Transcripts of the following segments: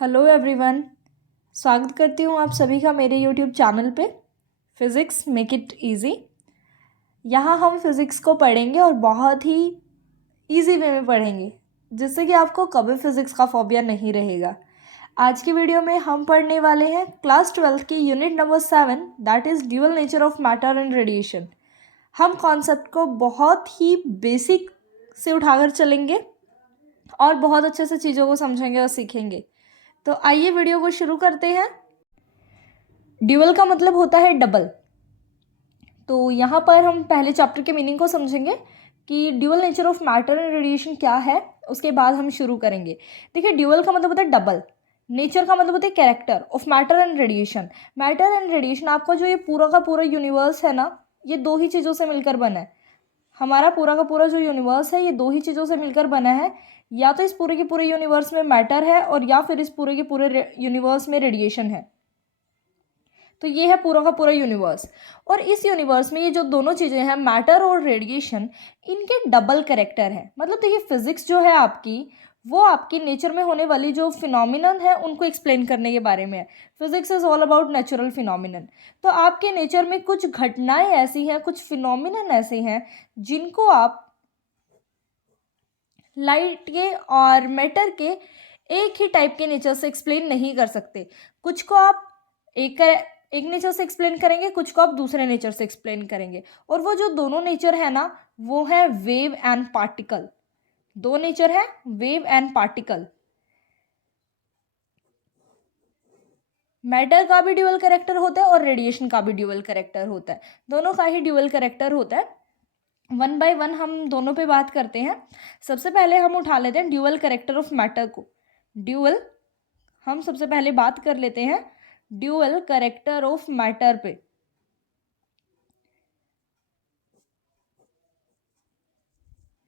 Hello everyone. स्वागत करती हूँ आप सभी का मेरे यूट्यूब चैनल पे फिज़िक्स मेक इट इजी। यहाँ हम फिज़िक्स को पढ़ेंगे और बहुत ही इजी वे में पढ़ेंगे, जिससे कि आपको कभी फिज़िक्स का फोबिया नहीं रहेगा। आज की वीडियो में हम पढ़ने वाले हैं क्लास 12 की unit number 7, that is dual nature of matter and radiation. हम कॉन्सेप्ट को बहुत ही बेसिक से उठाकर चलेंगे और बहुत अच्छे से चीज़ों को समझेंगे और सीखेंगे। तो आइए वीडियो को शुरू करते हैं। ड्यूअल का मतलब होता है डबल। तो यहाँ पर हम पहले चैप्टर के मीनिंग को समझेंगे कि dual nature of matter and radiation क्या है, उसके बाद हम शुरू करेंगे। देखिए, ड्यूअल का मतलब होता है डबल, नेचर का मतलब होता है character of matter and radiation. Matter and radiation, आपका जो ये पूरा का पूरा यूनिवर्स है ना, ये दो ही चीज़ों से मिलकर बना है। हमारा पूरा का पूरा जो यूनिवर्स है ये दो ही चीज़ों से मिलकर बना है। या तो इस पूरे के पूरे यूनिवर्स में मैटर है और या फिर इस पूरे के पूरे यूनिवर्स में रेडिएशन है। तो ये है पूरा का पूरा यूनिवर्स। और इस यूनिवर्स में ये जो दोनों चीज़ें हैं, मैटर और रेडिएशन, इनके डबल कैरेक्टर हैं। मतलब देखिए, फिजिक्स जो है आपकी, वो आपकी नेचर में होने वाली जो फिनोमिनन है उनको एक्सप्लेन करने के बारे में है। Physics is all about natural phenomenon. तो आपके नेचर में कुछ घटनाएं ऐसी हैं, कुछ फिनोमिनन ऐसे हैं जिनको आप लाइट के और मैटर के एक ही टाइप के नेचर से एक्सप्लेन नहीं कर सकते। कुछ को आप एक नेचर से एक्सप्लेन करेंगे, कुछ को आप दूसरे नेचर से एक्सप्लेन करेंगे। और वो जो दोनों नेचर है ना, वो है वेव एंड पार्टिकल। दो नेचर है, वेव एंड पार्टिकल। मैटर का भी ड्यूअल कैरेक्टर होता है और रेडिएशन का भी ड्यूअल कैरेक्टर होता है। दोनों का ही ड्यूअल कैरेक्टर होता है। वन बाय वन हम दोनों पे बात करते हैं। सबसे पहले हम उठा लेते हैं ड्यूअल कैरेक्टर ऑफ मैटर को। ड्यूअल, हम सबसे पहले बात कर लेते हैं ड्यूअल कैरेक्टर ऑफ मैटर पे।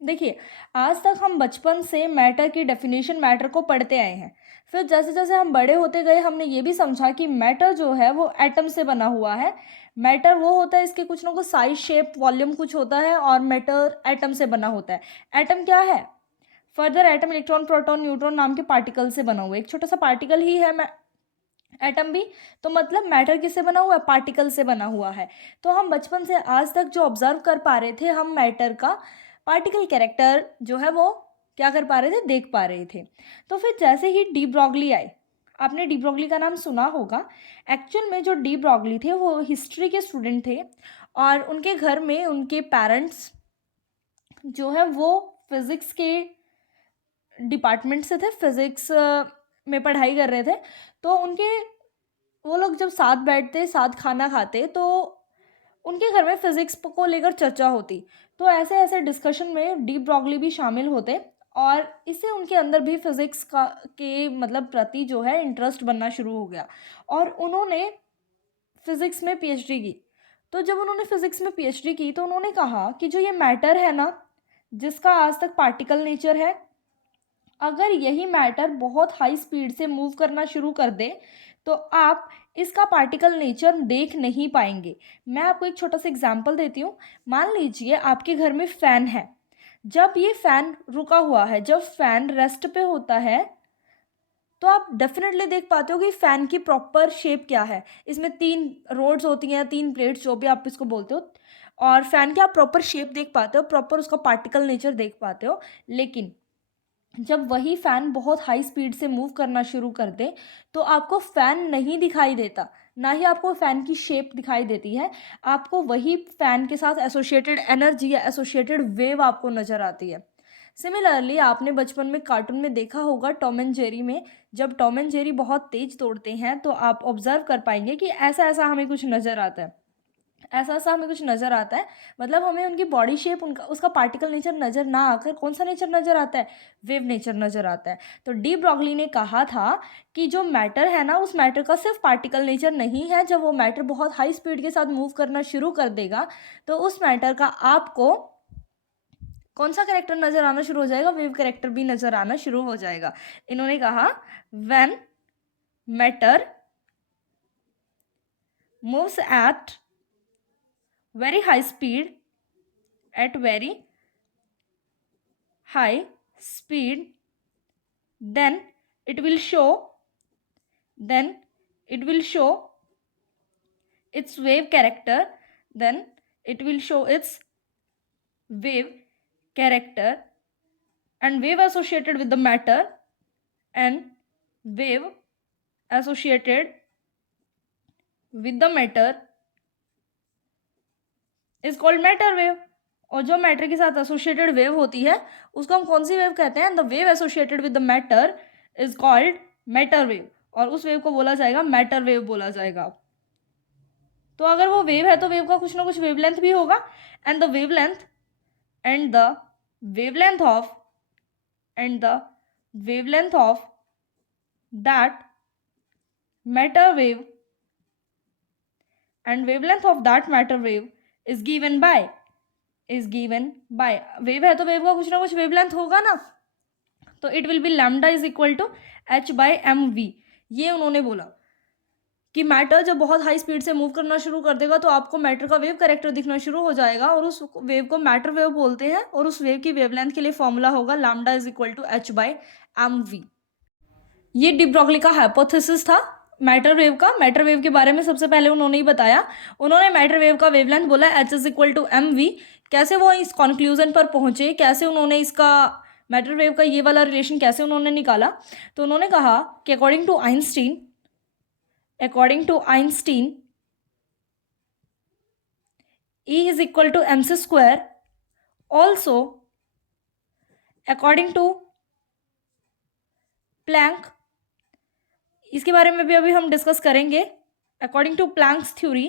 देखिए, आज तक हम बचपन से मैटर की डेफिनेशन, मैटर को पढ़ते आए हैं। फिर जैसे जैसे हम बड़े होते गए, हमने ये भी समझा कि मैटर जो है वो एटम से बना हुआ है। मैटर वो होता है, इसके कुछ ना कुछ साइज, शेप, वॉल्यूम कुछ होता है, और मैटर एटम से बना होता है। एटम क्या है? Further, atom electron, proton, neutron नाम के पार्टिकल से बना हुआ है। एक छोटा सा पार्टिकल ही है एटम भी। तो मतलब मैटर किससे बना हुआ है? पार्टिकल से बना हुआ है। तो हम बचपन से आज तक जो ऑब्जर्व कर पा रहे थे, हम मैटर का पार्टिकल कैरेक्टर जो है वो क्या कर पा रहे थे? देख पा रहे थे। तो फिर जैसे ही डी ब्रॉगली आए, आपने डी ब्रॉगली का नाम सुना होगा। एक्चुअल में जो डी ब्रॉगली थे वो हिस्ट्री के स्टूडेंट थे, और उनके घर में उनके पेरेंट्स जो है वो फिज़िक्स के डिपार्टमेंट से थे, फिज़िक्स में पढ़ाई कर रहे थे। तो उनके, वो लोग जब साथ बैठते, साथ खाना खाते, तो उनके घर में फिज़िक्स को लेकर चर्चा होती। तो ऐसे ऐसे डिस्कशन में डी ब्रॉगली भी शामिल होते, और इससे उनके अंदर भी फिज़िक्स का के मतलब प्रति जो है इंटरेस्ट बनना शुरू हो गया, और उन्होंने फिज़िक्स में पीएचडी की। तो जब उन्होंने फिज़िक्स में पीएचडी की तो उन्होंने कहा कि जो ये मैटर है ना, जिसका आज तक पार्टिकल नेचर है, अगर यही मैटर बहुत हाई स्पीड से मूव करना शुरू कर दे तो आप इसका पार्टिकल नेचर देख नहीं पाएंगे। मैं आपको एक छोटा सा एग्जांपल देती हूँ। मान लीजिए आपके घर में फ़ैन है। जब ये फ़ैन रुका हुआ है, जब फ़ैन रेस्ट पे होता है, तो आप डेफिनेटली देख पाते हो कि फ़ैन की प्रॉपर शेप क्या है। इसमें 3 रोड्स होती हैं, 3 प्लेट्स, जो भी आप इसको बोलते हो, और फ़ैन की आप प्रॉपर शेप देख पाते हो, प्रॉपर उसका पार्टिकल नेचर देख पाते हो। लेकिन जब वही फ़ैन बहुत हाई स्पीड से मूव करना शुरू कर दे तो आपको फ़ैन नहीं दिखाई देता, ना ही आपको फ़ैन की शेप दिखाई देती है। आपको वही फ़ैन के साथ एसोसिएटेड एनर्जी या एसोसिएटेड वेव आपको नज़र आती है। सिमिलरली, आपने बचपन में कार्टून में देखा होगा, टॉम एंड जेरी में, जब टॉम एंड जेरी बहुत तेज़ दौड़ते हैं तो आप ऑब्ज़र्व कर पाएंगे कि ऐसा ऐसा हमें कुछ नज़र आता है। ऐसा ऐसा हमें कुछ नज़र आता है, मतलब हमें उनकी बॉडी शेप, उनका उसका पार्टिकल नेचर नज़र ना आकर कौन सा नेचर नज़र आता है? वेव नेचर नज़र आता है। तो डी ब्रॉगली ने कहा था कि जो मैटर है ना, उस मैटर का सिर्फ पार्टिकल नेचर नहीं है। जब वो मैटर बहुत हाई स्पीड के साथ मूव करना शुरू कर देगा तो उस मैटर का आपको कौन सा करेक्टर नज़र आना शुरू हो जाएगा? वेव करेक्टर भी नज़र आना शुरू हो जाएगा। इन्होंने कहा, when matter moves eight very high speed, at very high speed, then it will show then it will show its wave character, then it will show its wave character and wave associated with the matter and wave associated with the matter is called matter wave. और जो matter के साथ associated wave होती है उसको हम कौन सी wave कहते हैं? The wave associated with the matter is called matter wave, और उस वेव को बोला जाएगा मैटर वेव बोला जाएगा. तो अगर वो वेव है तो वेव का कुछ ना कुछ वेवलेंथ भी होगा, and the wavelength and the wavelength of that matter wave and wavelength of that matter wave is given by wave है तो वेव का कुछ ना कुछ वेवलेंथ होगा ना, तो it will be lambda is equal to h/mv. ये उन्होंने बोला कि मैटर जब बहुत हाई स्पीड से मूव करना शुरू कर देगा तो आपको मैटर का वेव कैरेक्टर दिखना शुरू हो जाएगा, और उस वेव को मैटर वेव बोलते हैं, और उस वेव की वेवलेंथ के लिए फॉर्मूला होगा lambda is equal to h/mv. ये डी ब्रॉगली का हाइपोथेसिस था मैटर वेव का. मैटर वेव के बारे में सबसे पहले उन्होंने ही बताया. उन्होंने मैटर वेव का वेवलेंथ बोला h is equal to mv. कैसे वो इस कॉन्क्लूजन पर पहुंचे, कैसे उन्होंने इसका मैटर वेव का ये वाला रिलेशन कैसे उन्होंने निकाला, तो उन्होंने कहा कि according to Einstein E is equal to mc square. Also according to Planck, इसके बारे में भी अभी हम डिस्कस करेंगे. अकॉर्डिंग टू प्लैंक्स थ्योरी,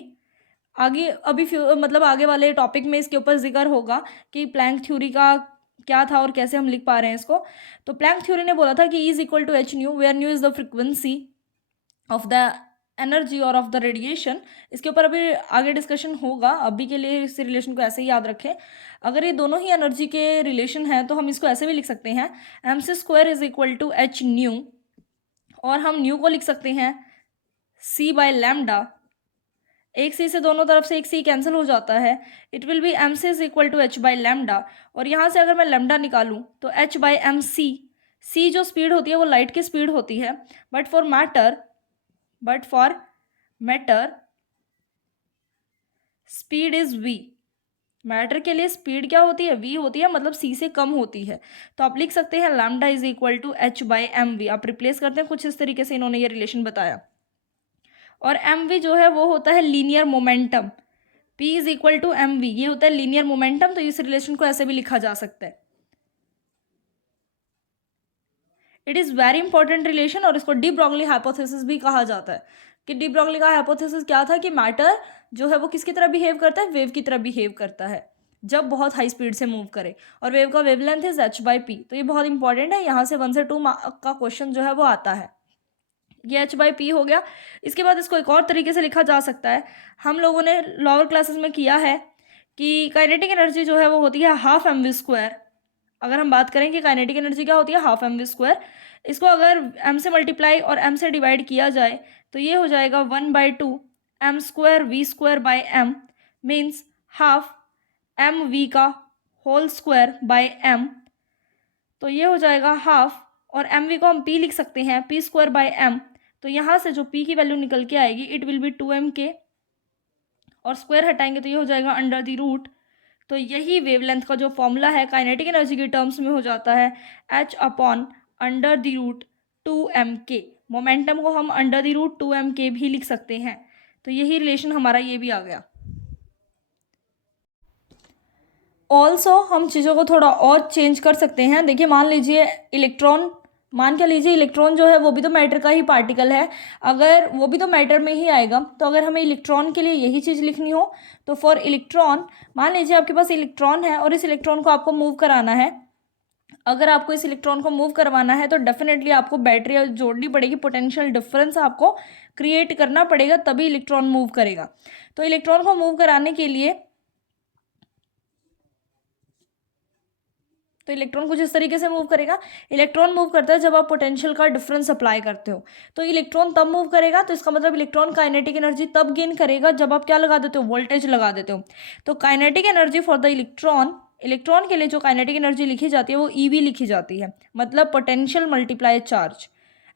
आगे वाले टॉपिक में इसके ऊपर जिक्र होगा कि प्लैंक थ्योरी का क्या था और कैसे हम लिख पा रहे हैं इसको. तो प्लैंक थ्योरी ने बोला था कि E is equal to h nu, where nu is the frequency of the energy और ऑफ द रेडिएशन. इसके ऊपर अभी आगे डिस्कशन होगा, अभी के लिए इस रिलेशन को ऐसे ही याद रखें. अगर ये दोनों ही एनर्जी के रिलेशन हैं तो हम इसको ऐसे भी लिख सकते हैं mc square is equal to h nu, और हम न्यू को लिख सकते हैं c/लैम्डा. एक c से दोनों तरफ से एक c कैंसिल हो जाता है. It will be mc is equal to h/लैम्डा, और यहाँ से अगर मैं लैम्डा निकालूँ तो h/mc. c जो स्पीड होती है वो लाइट की स्पीड होती है, but for matter speed is v. Matter के लिए स्पीड क्या होती है? v होती है, मतलब c से कम होती है. तो आप लिख सकते हैं lambda is equal to h/mv. आप रिप्लेस करते हैं कुछ इस तरीके से, इन्होंने ये रिलेशन बताया. और mv जो है वो होता है linear momentum. p is equal to mv, ये होता है लीनियर मोमेंटम. तो इस रिलेशन को ऐसे भी लिखा जा सकता है. It is very important relation, और इसको डी ब्रॉगली हाइपोथेसिस भी कहा जाता है. कि डी ब्रॉगली का हाइपोथेसिस क्या था कि मैटर जो है वो किसकी तरह बिहेव करता है? वेव की तरह बिहेव करता है जब बहुत हाई स्पीड से मूव करे, और वेव का वेवलेंथ इज h/p. तो ये बहुत इंपॉर्टेंट है, यहाँ से 1 से 2 का क्वेश्चन जो है वो आता है. ये h/p हो गया. इसके बाद इसको एक और तरीके से लिखा जा सकता है. हम लोगों ने लोअर क्लासेस में किया है कि काइनेटिक एनर्जी जो है वो होती है हाफ mv स्क्वायर. अगर हम बात करें कि काइनेटिक एनर्जी क्या होती है? Half mv square. इसको अगर m से मल्टीप्लाई और m से डिवाइड किया जाए तो ये हो जाएगा 1/2 m square v square by m, means half mv का होल स्क्वायर बाई m. तो ये हो जाएगा हाफ, और mv को हम p लिख सकते हैं p स्क्वायर बाई m. तो यहाँ से जो p की वैल्यू निकल के आएगी इट विल बी 2mk, और स्क्वायर हटाएंगे तो ये हो जाएगा अंडर द रूट. तो यही वेवलेंथ का जो फॉर्मूला है काइनेटिक एनर्जी के टर्म्स में हो जाता है h/√2mk. मोमेंटम को हम √2mk भी लिख सकते हैं. तो यही रिलेशन हमारा ये भी आ गया. ऑल्सो हम चीज़ों को थोड़ा और चेंज कर सकते हैं. देखिए मान के लीजिए इलेक्ट्रॉन जो है वो भी तो मैटर का ही पार्टिकल है, अगर वो भी तो मैटर में ही आएगा. तो अगर हमें इलेक्ट्रॉन के लिए यही चीज़ लिखनी हो तो फॉर इलेक्ट्रॉन, मान लीजिए आपके पास इलेक्ट्रॉन है और इस इलेक्ट्रॉन को आपको मूव कराना है. अगर आपको इस इलेक्ट्रॉन को मूव करवाना है तो डेफिनेटली आपको बैटरी जोड़नी पड़ेगी, पोटेंशियल डिफरेंस आपको क्रिएट करना पड़ेगा, तभी इलेक्ट्रॉन मूव करेगा. तो इलेक्ट्रॉन को मूव कराने के लिए तो इलेक्ट्रॉन कुछ इस तरीके से मूव करेगा. इलेक्ट्रॉन मूव करता है जब आप पोटेंशियल का डिफरेंस अप्लाई करते हो. तो इलेक्ट्रॉन तब मूव करेगा, तो इसका मतलब इलेक्ट्रॉन काइनेटिक एनर्जी तब गेन करेगा जब आप क्या लगा देते हो? वोल्टेज लगा देते हो. तो kinetic energy for the electron के लिए जो काइनेटिक एनर्जी लिखी जाती है वो EV लिखी जाती है, मतलब पोटेंशियल मल्टीप्लाई चार्ज.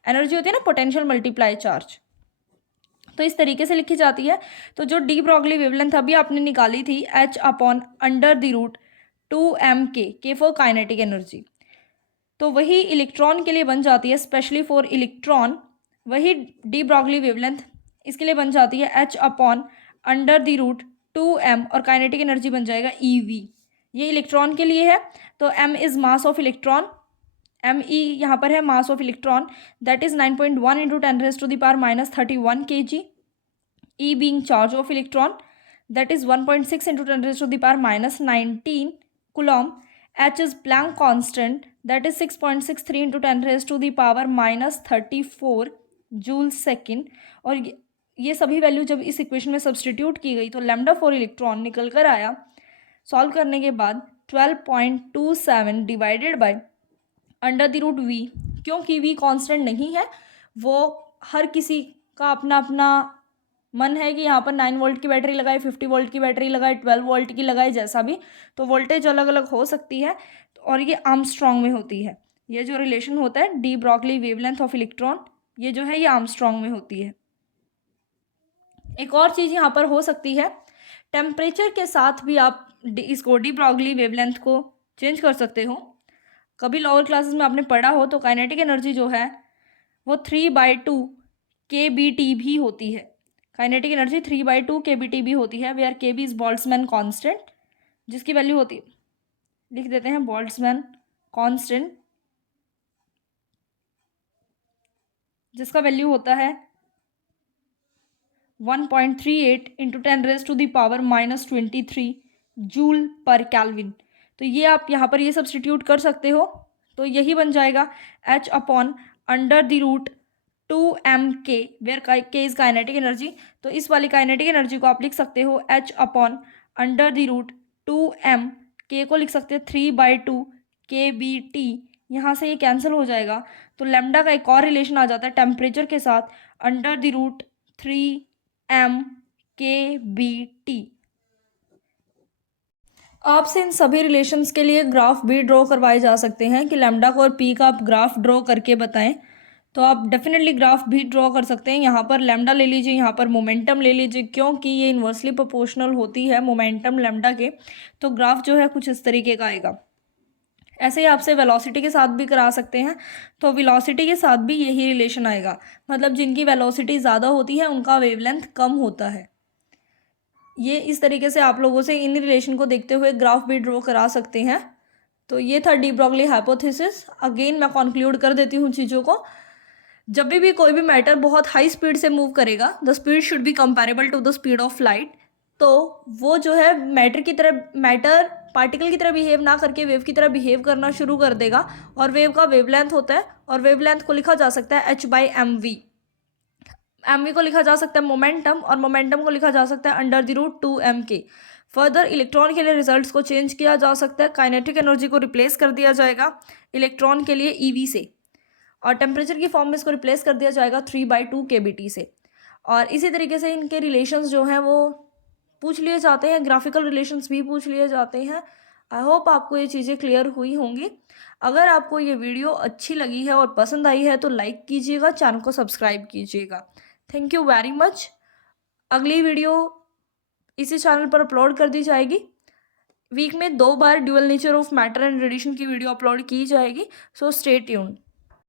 एनर्जी होती है ना पोटेंशियल मल्टीप्लाई चार्ज, तो इस तरीके से लिखी जाती है। तो जो डी ब्रॉगली वेवलेंथ अभी आपने निकाली थी H/√2m के फॉर काइनेटिक एनर्जी, तो वही इलेक्ट्रॉन के लिए बन जाती है, स्पेशली फॉर इलेक्ट्रॉन वही डी ब्रॉगली वेवलेंथ इसके लिए बन जाती है H/√2m और काइनेटिक एनर्जी बन जाएगा EV। ये इलेक्ट्रॉन के लिए है, तो m is mass of electron, ME यहाँ पर है mass of electron, that is 9.1 into 10⁻⁻31 kg। E being charge of electron, that is 1.6 into 10⁻⁻19 coulomb। H is Planck constant, that is 6.63 into 10⁻⁻34 joule second. और ये सभी value जब इस equation में substitute की गई तो लैम्डा फॉर इलेक्ट्रॉन निकल कर आया सॉल्व करने के बाद 12.27 डिवाइडेड बाय √V, क्योंकि V कांस्टेंट नहीं है, वो हर किसी का अपना अपना मन है कि यहाँ पर 9 वोल्ट की बैटरी लगाए, 50 वोल्ट की बैटरी लगाए, 12 वोल्ट की लगाए, जैसा भी, तो वोल्टेज अलग अलग हो सकती है और ये आर्मस्ट्रॉन्ग में होती है। ये जो रिलेशन होता है de Broglie wavelength of electron, ये जो है ये आर्मस्ट्रॉन्ग में होती है। एक और चीज़ यहाँ पर हो सकती है, टेम्परेचर के साथ भी आप इसको डी ब्रॉगली वेवलेंथ को चेंज कर सकते हो। कभी लोअर क्लासेस में आपने पढ़ा हो तो काइनेटिक एनर्जी जो है वो 3/2 kBT भी होती है। काइनेटिक एनर्जी 3/2 kBT भी होती है, where KB is Boltzmann constant, जिसकी वैल्यू होती है, लिख देते हैं बोल्ट्जमैन कांस्टेंट, जिसका वैल्यू होता है 1.38 इंटू 10⁻⁻23 जूल पर कैल्विन। तो ये आप यहाँ पर ये सब्सटीट्यूट कर सकते हो, तो यही बन जाएगा H/√2m where K is kinetic energy. तो इस वाली काइनेटिक एनर्जी को आप लिख सकते हो H/√2m, K को लिख सकते हैं 3/2 kBT, यहाँ से ये कैंसिल हो जाएगा, तो लैम्डा का एक और रिलेशन आ जाता है टेम्परेचर के साथ √3m kBT। आपसे इन सभी रिलेशंस के लिए ग्राफ भी ड्रॉ करवाए जा सकते हैं कि लैम्डा को और पी का आप ग्राफ ड्रॉ करके बताएं, तो आप डेफिनेटली ग्राफ भी ड्रॉ कर सकते हैं। यहाँ पर लैम्डा ले लीजिए, यहाँ पर मोमेंटम ले लीजिए, क्योंकि ये इन्वर्सली प्रोपोर्शनल होती है मोमेंटम लैम्डा के, तो ग्राफ जो है कुछ इस तरीके का आएगा। ऐसे ही आपसे वेलोसिटी के साथ भी करा सकते हैं, तो वेलोसिटी के साथ भी यही रिलेशन आएगा, मतलब जिनकी वेलोसिटी ज़्यादा होती है उनका वेवलेंथ कम होता है। ये इस तरीके से आप लोगों से इन रिलेशन को देखते हुए ग्राफ भी ड्रॉ करा सकते हैं। तो ये था डी ब्रॉगली हाइपोथेसिस। अगेन मैं कंक्लूड कर देती हूँ चीज़ों को। जब भी कोई भी मैटर बहुत हाई स्पीड से मूव करेगा, the speed should be comparable to the speed of light, तो वो जो है मैटर पार्टिकल की तरह बिहेव ना करके वेव की तरह बिहेव करना शुरू कर देगा, और वेव का वेवलेंथ होता है, और वेवलेंथ को लिखा जा सकता है H/mv। mv को लिखा जा सकता है मोमेंटम, और मोमेंटम को लिखा जा सकता है √2m के। फर्दर इलेक्ट्रॉन के लिए रिजल्ट्स को चेंज किया जा सकता है, काइनेटिक एनर्जी को रिप्लेस कर दिया जाएगा इलेक्ट्रॉन के लिए EV से, और टेम्परेचर की फॉर्म में इसको रिप्लेस कर दिया जाएगा 3/2 kBT से। और इसी तरीके से इनके रिलेशंस जो हैं वो पूछ लिए जाते हैं, ग्राफिकल रिलेशंस भी पूछ लिए जाते हैं। आई होप आपको ये चीज़ें क्लियर हुई होंगी। अगर आपको ये वीडियो अच्छी लगी है और पसंद आई है तो लाइक कीजिएगा, चैनल को सब्सक्राइब कीजिएगा। Thank you very much. अगली वीडियो इसी चैनल पर अपलोड कर दी जाएगी। वीक में 2 बार dual nature of matter and radiation की वीडियो अपलोड की जाएगी, सो स्टे ट्यून्ड।